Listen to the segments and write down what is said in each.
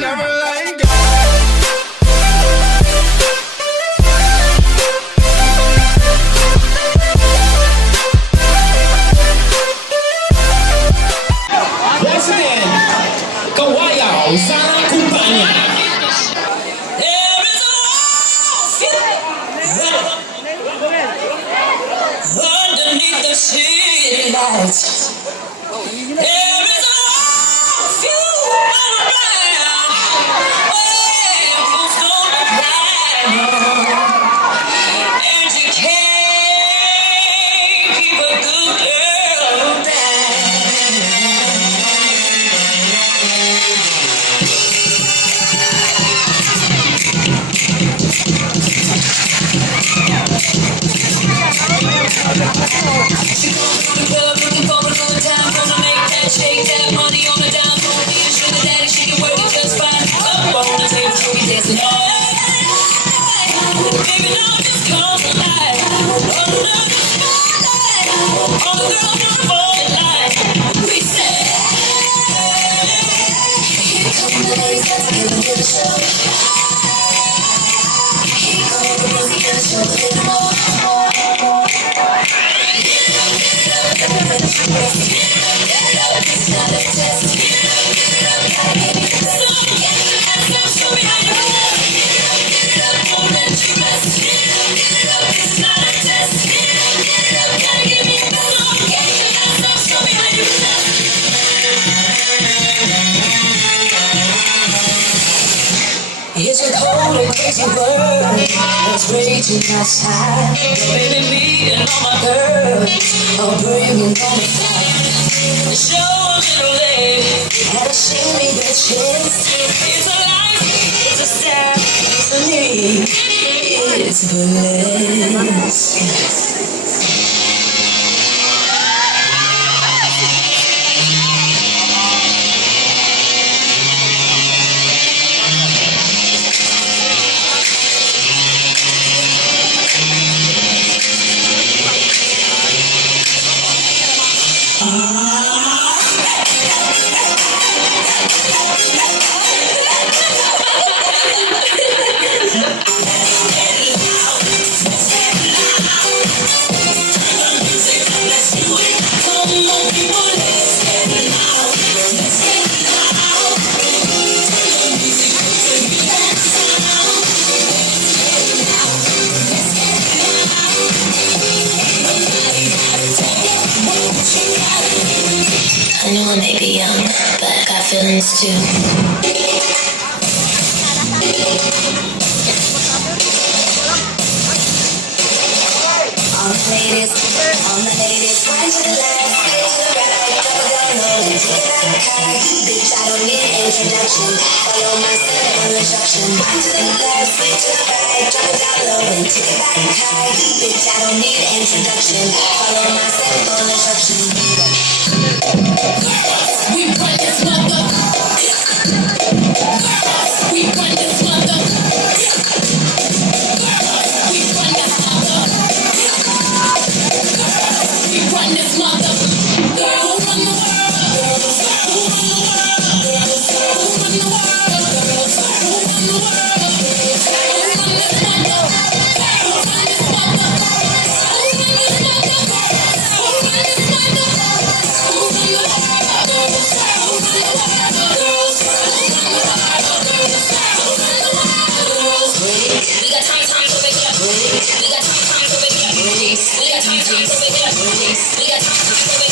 never let go. Once again, Kawayao Sana Kumpanya. Underneath the city lights, there is a few around. Folks don't reply, and you can't keep a good girl She goes to the club looking for a good time, gonna make that shake that money on the down low. Being sugar daddy, she can work it just fine. Up on the table, she'll be dancing. Baby, now just come alive. Under the spotlight, all the girls just fall in line. We say, here come the ladies, let's give them to the show. Here come the music and the show, a little more. It's not a test. Gotta give me the best. Show me how you rest. Won't let you rest. It's not a test. Gotta give me the best. Show me how you rest. It's a cold and crazy world that's raging outside. Baby, me and all my girls are bringing on the fire. Show a little leg and a shimmy that chest. It's a life, it's a step, it's a need, it's bliss. I know I may be young, but I got feelings too. All the ladies, right to the left, straight to the right, double down low and take it back high. Bitch, I don't need introduction, follow my simple instruction. Right to the left, straight to the right, double down low and take it back high. Bitch, I don't need introduction, follow my simple instruction. We run this mother. We run this mother. We run this mother. We run this mother. Girl, who run the world? Who run the world? Who run the world? Who run the world? Who run this mother? Who run this mother? Who run this mother? Who run this mother? Who run the We got time over here. We got time over here. We got time over here. We got time over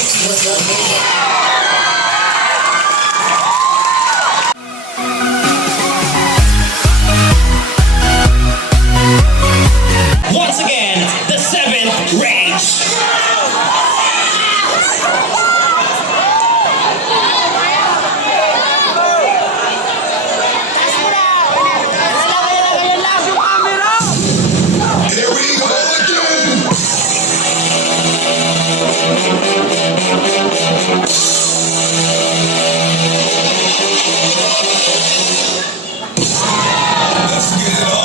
here. What's up, nigga? Once again, the seventh rage. Here we go again. Let's get it on.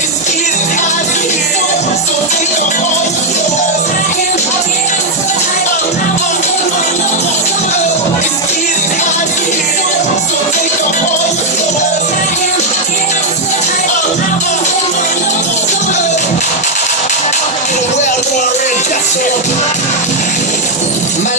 It's getting hot in here, so take off all the clothes. It's getting hot in here, so take off all the clothes. Well, already got some. My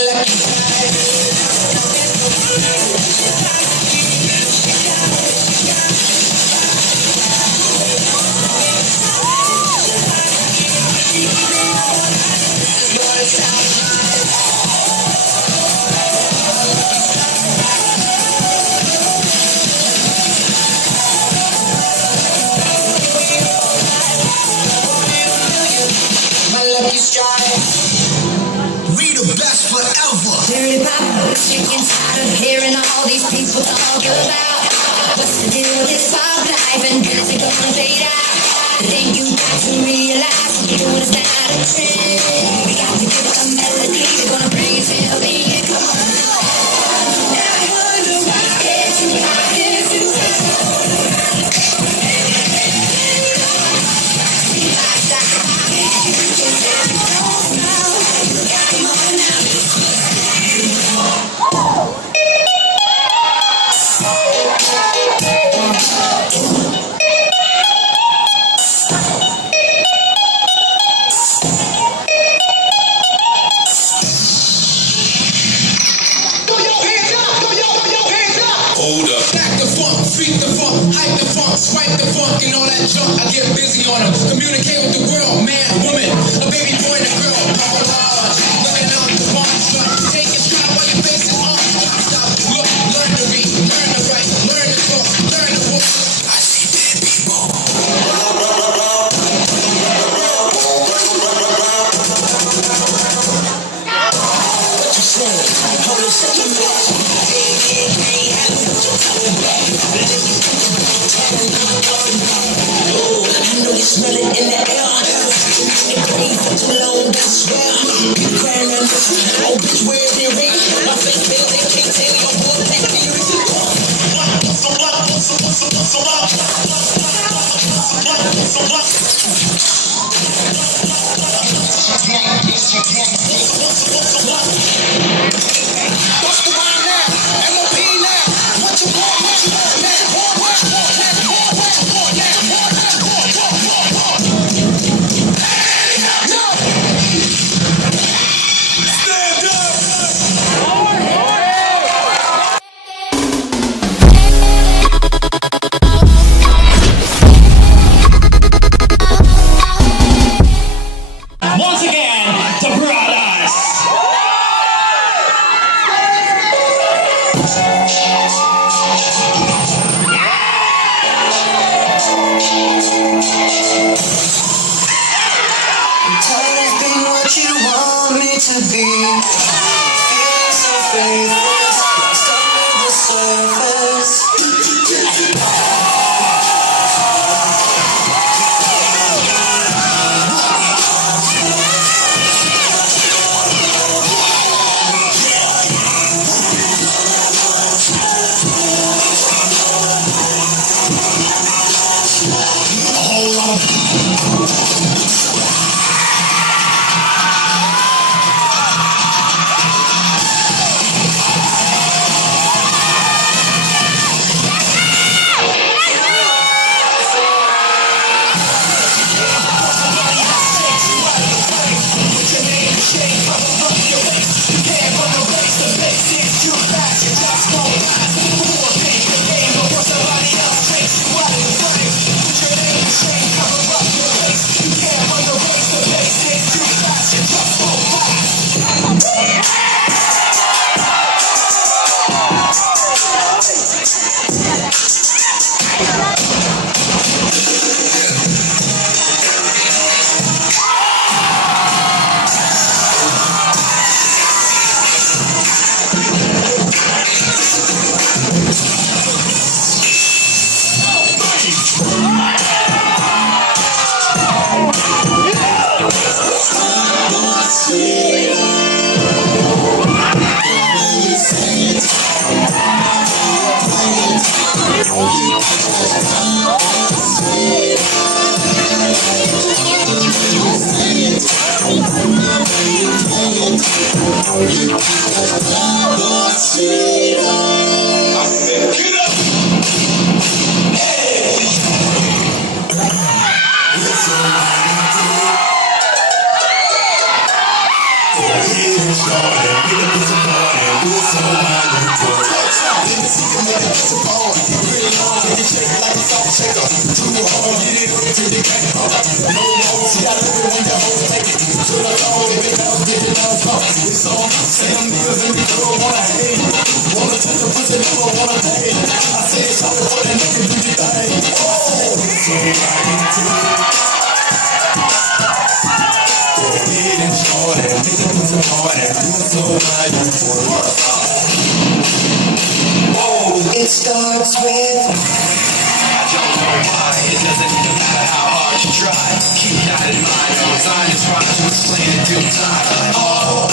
lucky strike. We the best forever. Dirty pop, sick and tired of hearing all these people talk about what's the deal with this pop life and when is it gonna fade out? I think you got to realize what you're doing is not a trend. We got to give it a melody, we're gonna bring it till the end. Come on. Now I wonder why it's too hot, it's too hype the funk, swipe the funk, and all that junk. I get busy on them. Communicate with the world, man, woman, a baby boy, and a girl. All large, looking out the bomb truck. Take a shot while your face is on. Stop, look, learn to read, learn to write, learn to talk, learn to walk. I see dead people. What you say? Hold a second minute. I know you smell it in the air. You've been in the grave for too long, I swear. Keep crying and listen. Oh, bitch, where is it ring? My face feels they can't tell your boy that theory. What's the wine now? MOP now. What you want? What you want now? What you want now? Once again, the brothers. Tell us be what you want me to be. Feel so faithless, lost under the surface. It starts with I don't know why, it doesn't even matter how hard you try. Keep that in mind, cause I just try to explain in due time. All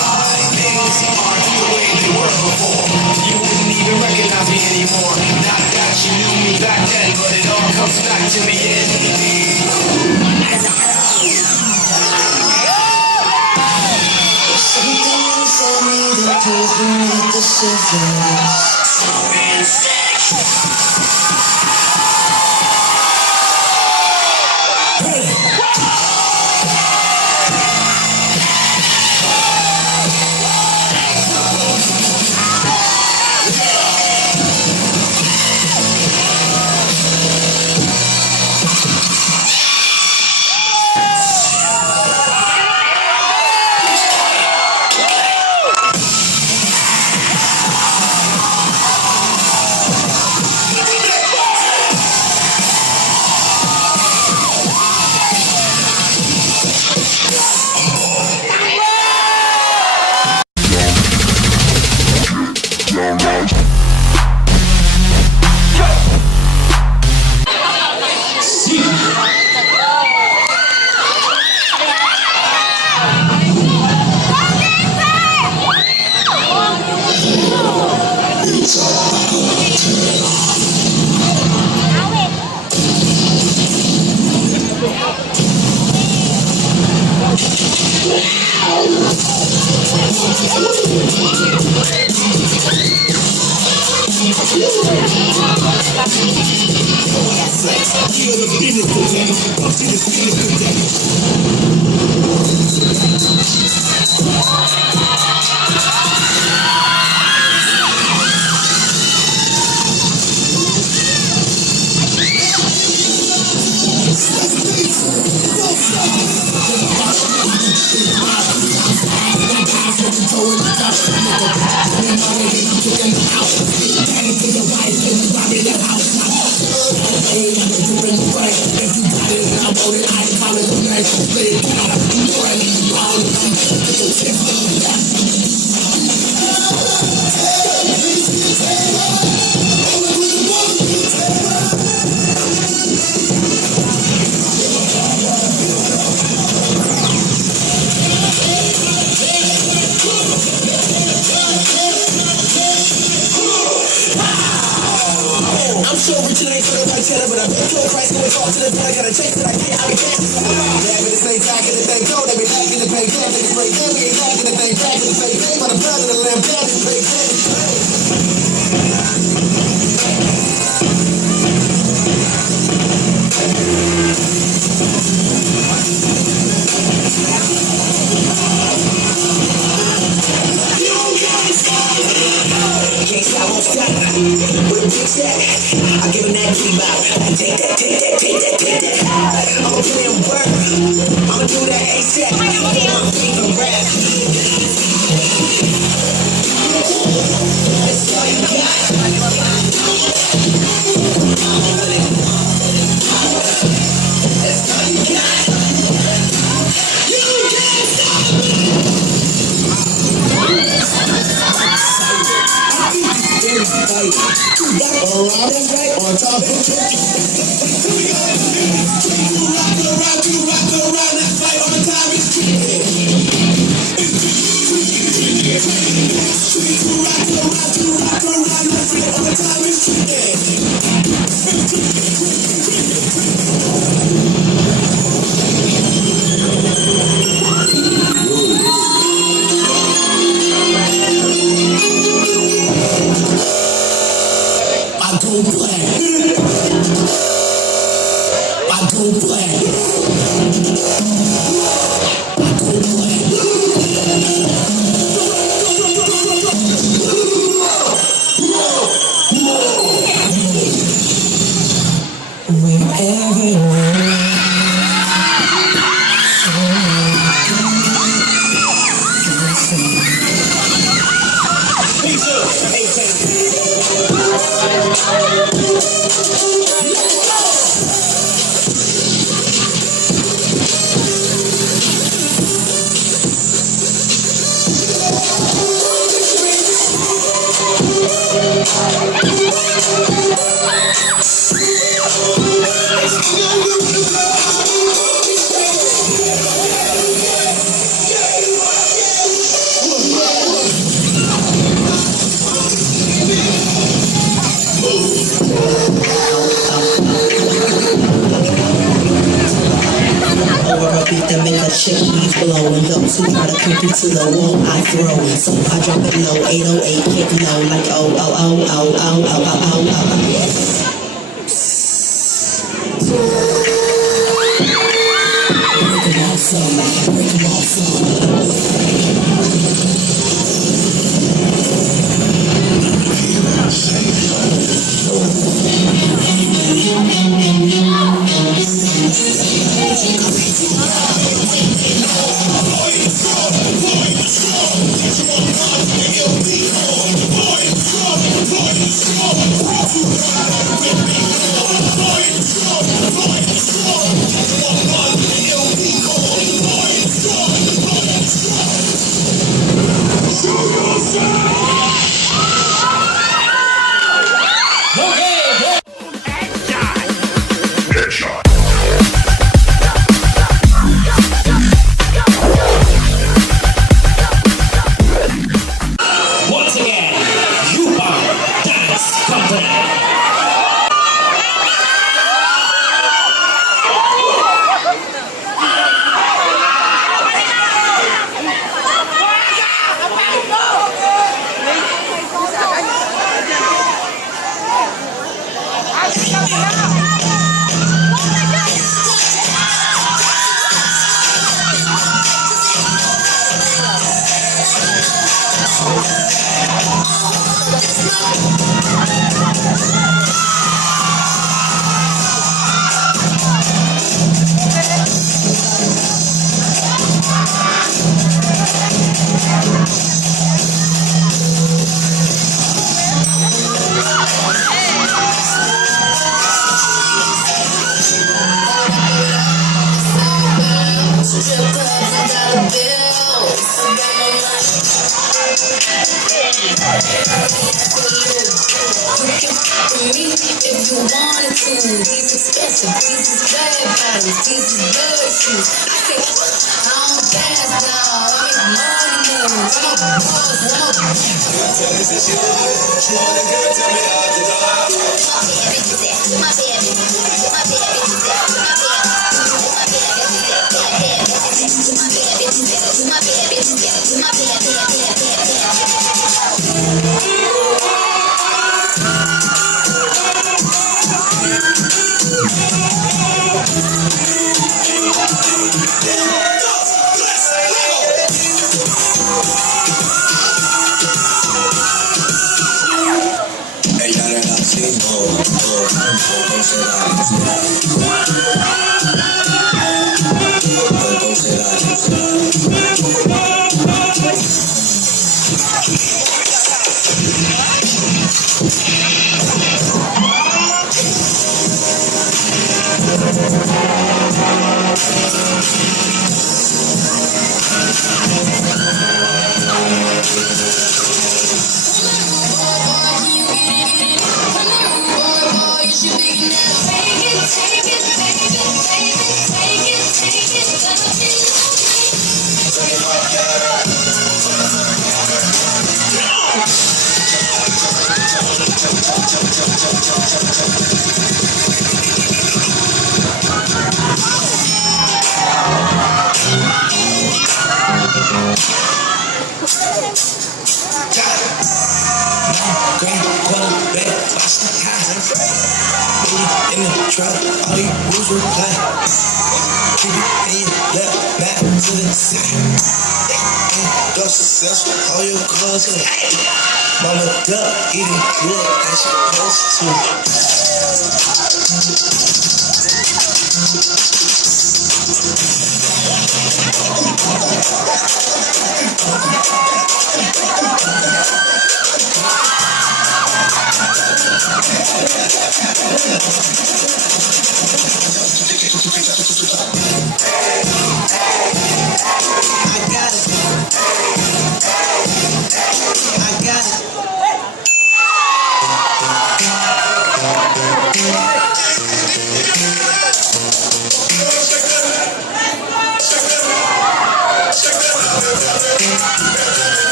things aren't the way they were before. You wouldn't even recognize me anymore. Not that you knew me back then, but it all comes back to me in something inside me that pulls beneath the surface. I'm so rich and I ain't feeling like Taylor, but I bet you Christ when we talk to the point, gotta take that I get out of gas. Yeah, but it's ain't back in the thing, go, they be back in the bank, they be straight, they be back in the thing, back in the fake, they by the blood of the lamb, down in the fake, can't stop, won't stop. With a big set, I give him that key out. Take that, take that, take that, take that. I'ma put in work. I'ma do that ASAP. I'ma put my feet on rap. That's all you got. That's all you got. You can't stop me. Alright, right on top of it. Rock, that's right on time. I go black. Check me flow and those who try to come through to the wall I throw. So I drop it low, 808, kick low like oh oh oh oh oh oh oh oh oh. Break them off some, break them off some. If you wanted to, these expensive, these is bad bottoms, these is bird shoes. I say, I don't dance now, I make money moves, I'm a boss, I'm a boss. Tell me that she wanna girl, tell me how to do. My baby, my baby, in the trap, all these rules were play. Keep it in your left, back to the side. Don't successful, all your clothes in. Mama duck, eating good as she supposed to.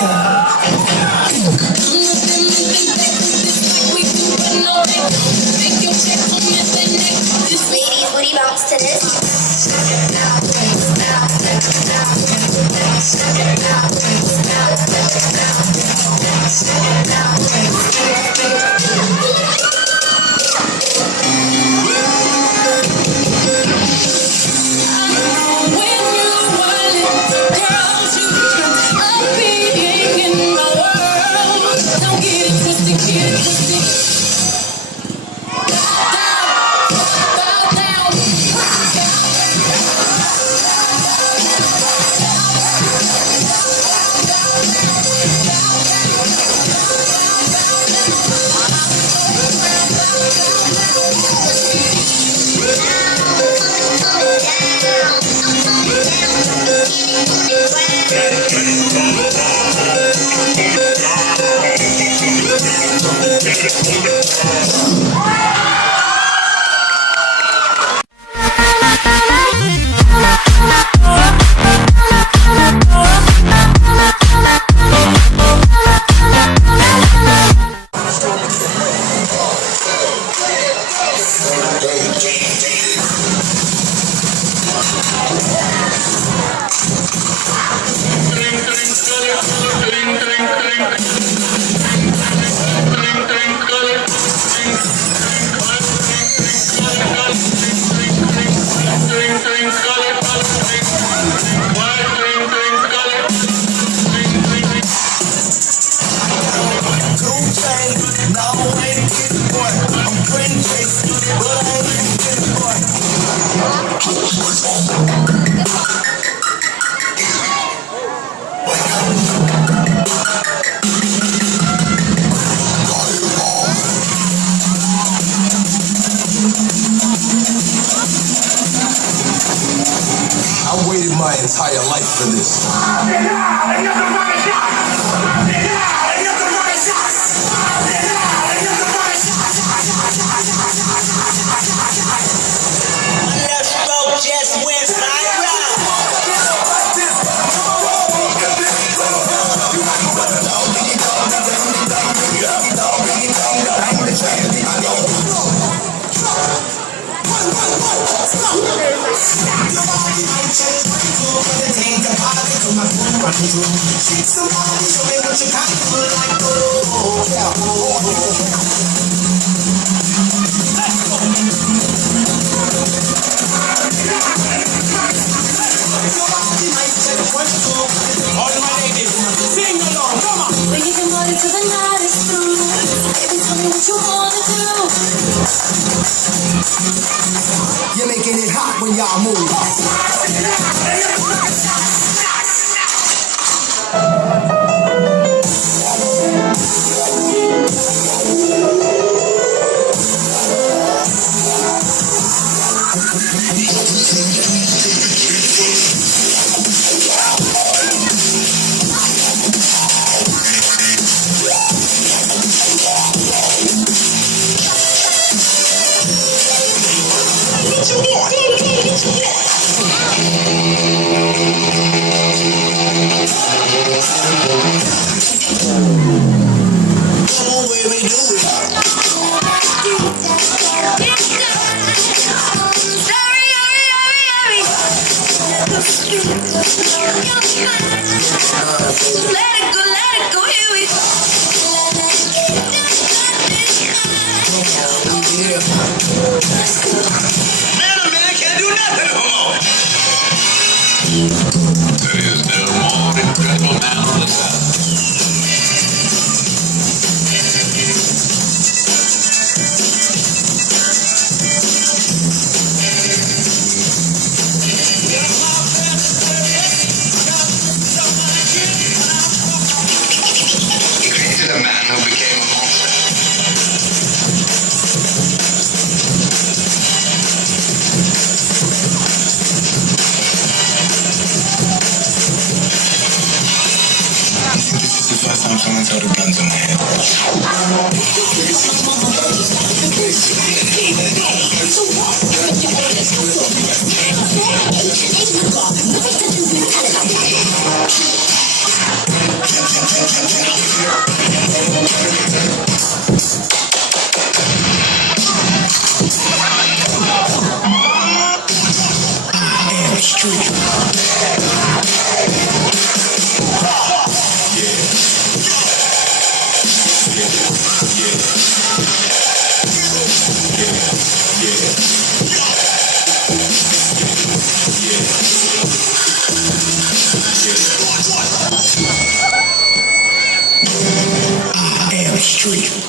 Ladies, booty bounce to this. I waited my entire life for this. Just went viral. Somebody show me what you got to like. All my ladies, sing along, come on. We can party till the night is through. Baby, tell me what you wanna do. You're making it hot when y'all move. Someone's held guns in my head. street.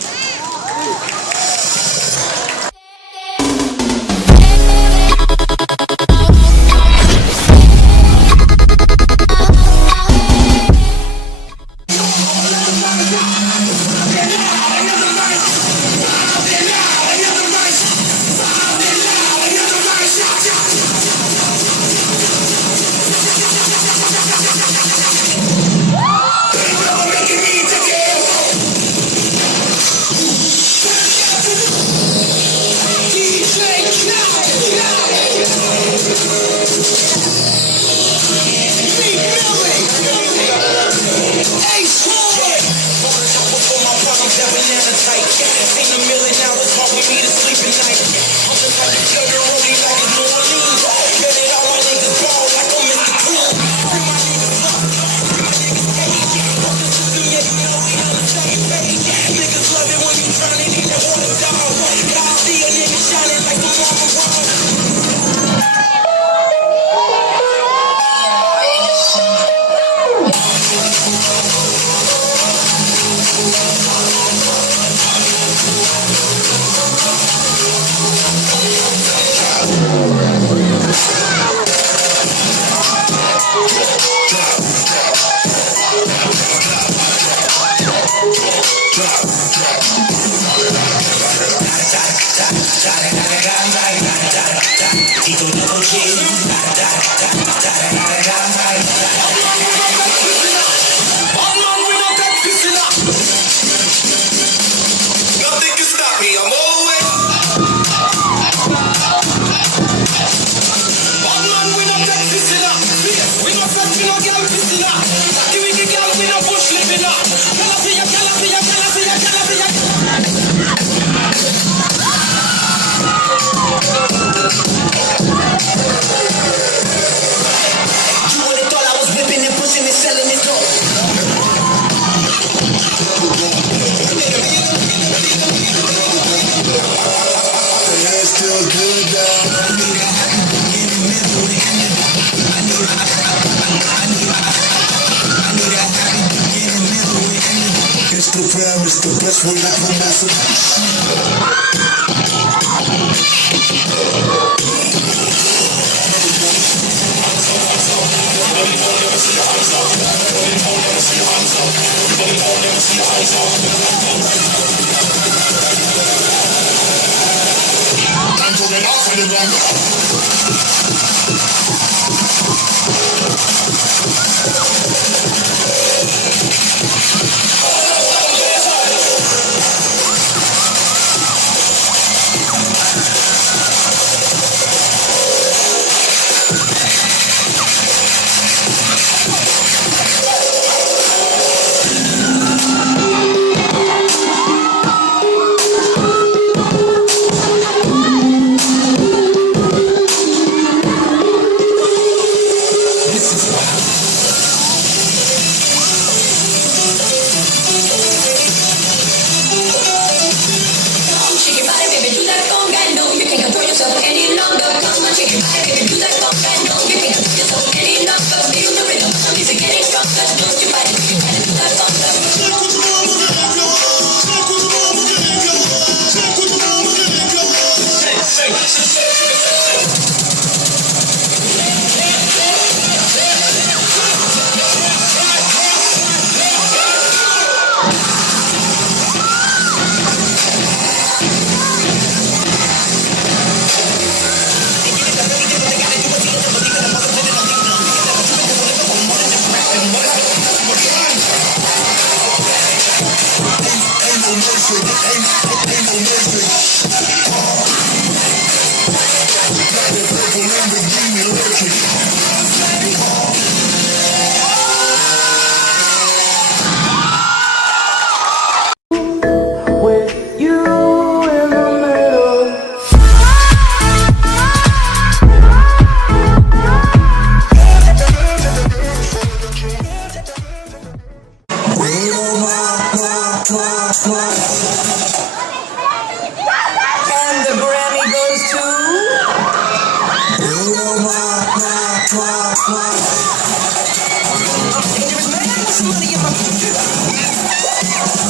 Instagram is the best way to promote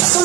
So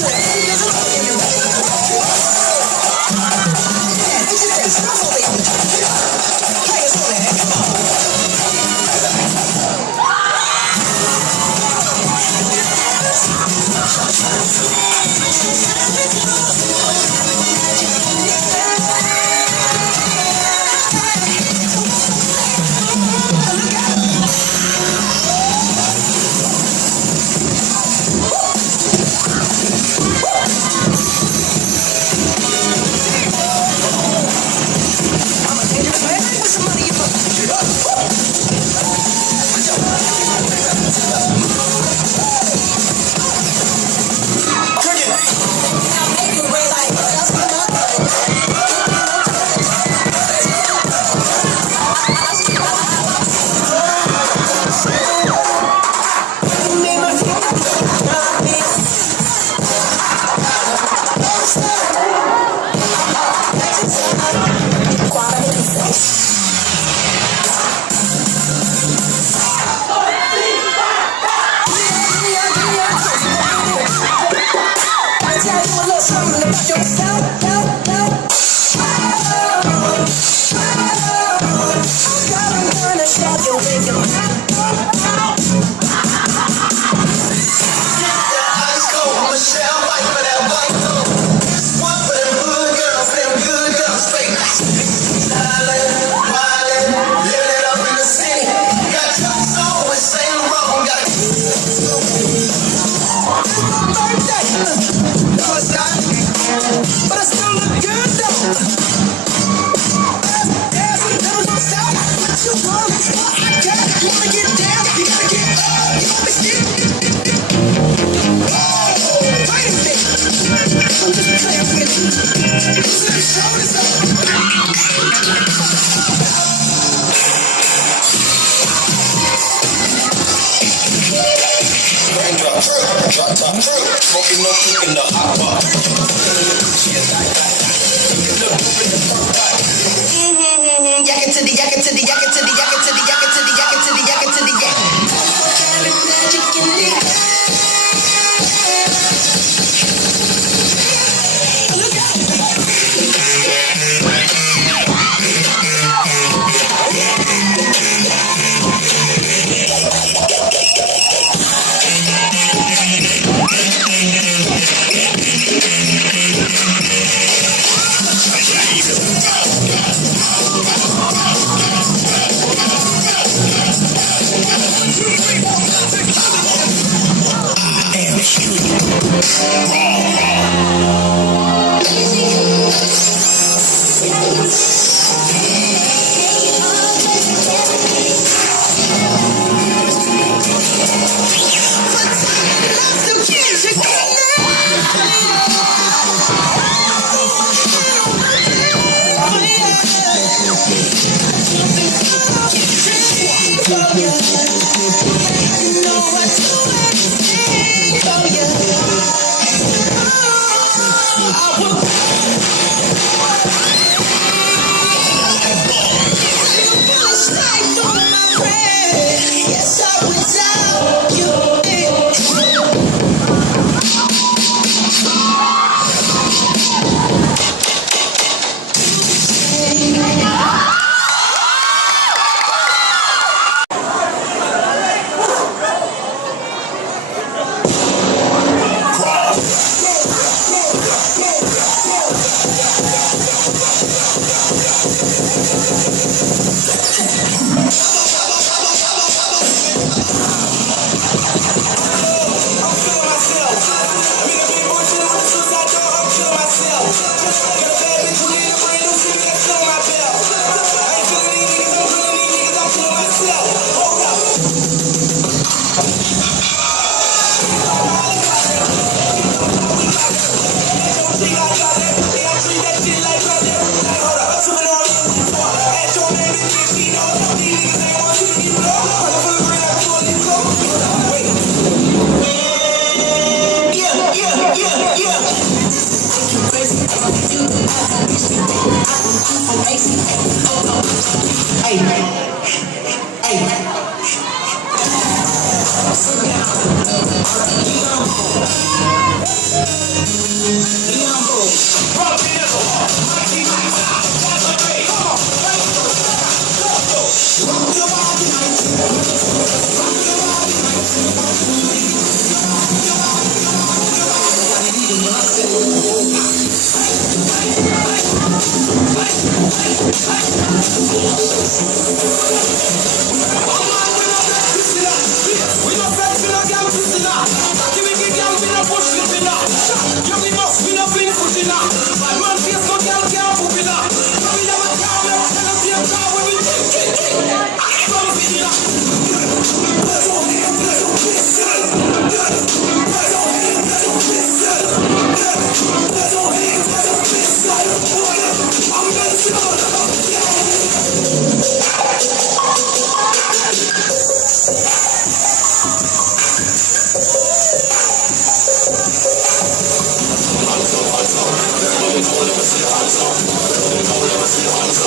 I'm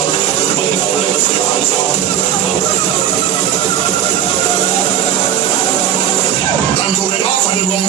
going off on the wrong.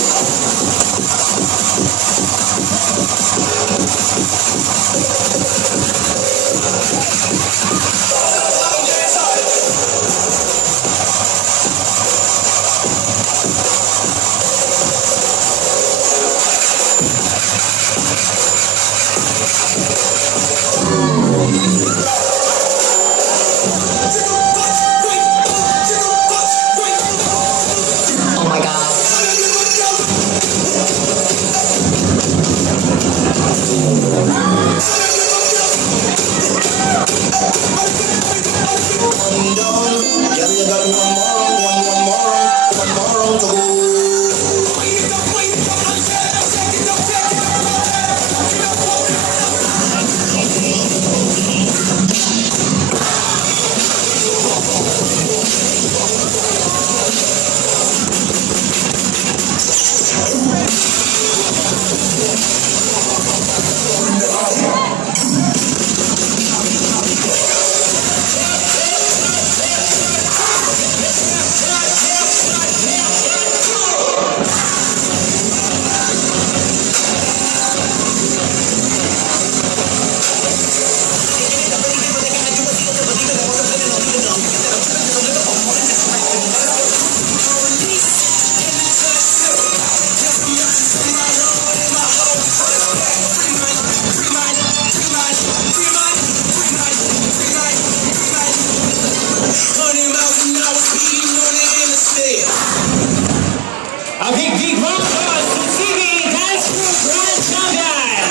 Oh my god. One down, yeah, you got one more round to go. A big round of applause to CB Dance Group Grand Champion!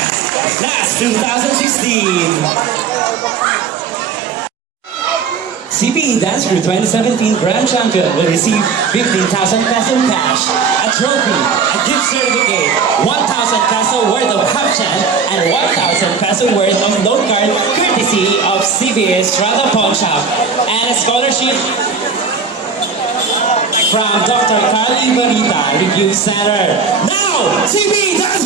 Last 2016. CBE Dance Group 2017 Grand Champion will receive 15,000 peso cash, a trophy, a gift certificate, 1,000 peso worth of half chant, and 1,000 peso worth of note card courtesy of CBE Strada Pawn Shop, and a scholarship from Dr. Carly Barita Review Center. Now, CBE Dance